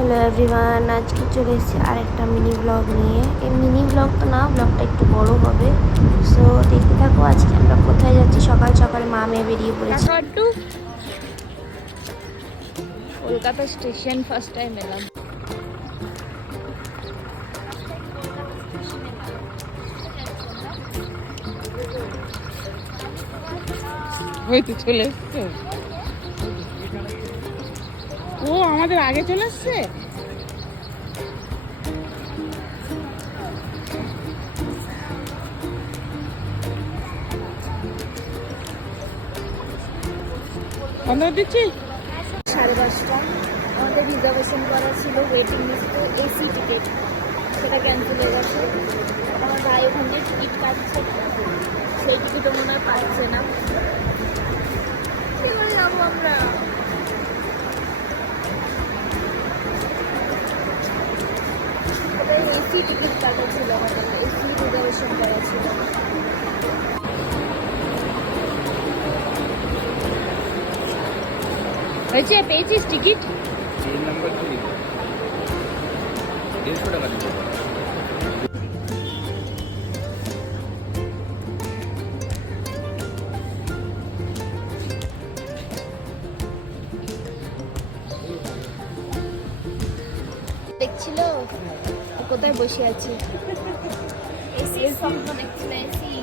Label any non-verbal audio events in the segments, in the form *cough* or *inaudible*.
Hello everyone আজকে চলে এসেছি আরেকটা মিনি ব্লগ নিয়ে। এই মিনি ব্লগ তো না ব্লগটা একটু বড় হবে। সো দেখতে থাকো আজকে আমরা কোথায় যাচ্ছি। সকাল সকাল মা মেয়ে বেরিয়ে পড়েছি। কলকাতা স্টেশন ফার্স্ট টাইম এলাম। হয়তো চলে এসছে। ও আমাদের আগে চলে এসছে? বন্ধ করে দিচ্ছি? সাড়ে দশটা আমাদের রিজার্ভেশন করা ছিল ওয়েটিং লিস্টে এসি টিকিট সেটা ক্যান্সেল হয়ে গেছে। আমার ভাই ওখান টিকিট কাটছে। সেই টিকিটও মনে হয় পাচ্ছে না। আমরা। এসি টিকিট কাটা ছিল আমাদের এসি রিজার্ভেশন করা ছিল হয়েছে পেয়েছিস টিকিট? তিন নাম্বার কি? দেড়শো টাকা দিতে দেখছিল? কোথায় বসে আছি?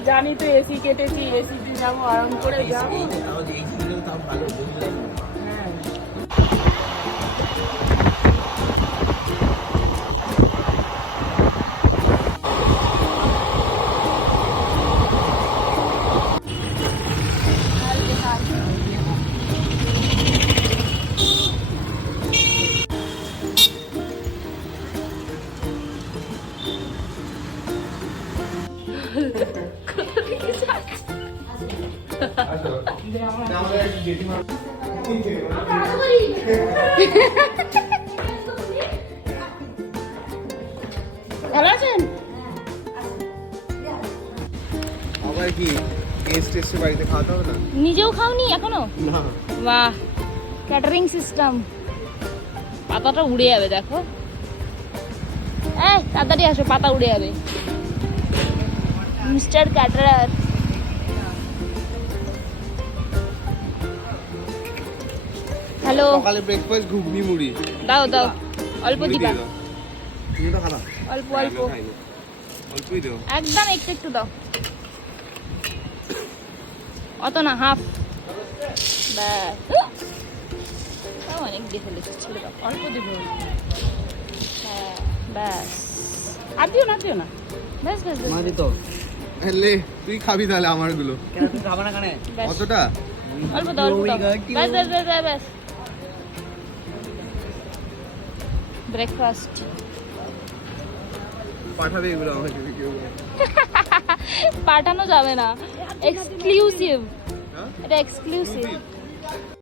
জানি তো এসি কেটেছি এসি যাব আরাম করে যাব ভালো আছেন? আবার কি গেস্ট এসে বাড়িতে খাওয়াতে হবে না? নিজেও খাওনি এখনও? না। বাহ ক্যাটারিং সিস্টেম পাতাটা উড়ে যাবে দেখো। এই তাড়াতাড়ি আসো পাতা উড়ে যাবে। Mister caterer. হ্যালো। সকালে ব্রেকফাস্ট ঘুগনি মুড়ি। দাও দাও। অল্প দিবা। তুমি তো খাবা। অল্প অল্প। অল্পই দেও। একদম একটু একটু দাও। অত না হাফ। ব্যাস। অনেক দিয়ে ফেলেছি ছেড়ে দাও। অল্প দেবে। হ্যাঁ ব্যাস। আর দিও না দিও না। ব্যাস ব্যাস ব্যাস। মারি তো লে তুই খাবি তাহলে আমারগুলো। কতটা অল্প দাও ব্যাস ব্যাস ব্যাস ব্যাস ব্যাস। ব্রেকফাস্ট পাঠাবে এগুলো আমাকে কেউ *laughs* পাঠানো যাবে না। এক্সক্লুসিভ হ্যাঁ? এটা এক্সক্লুসিভ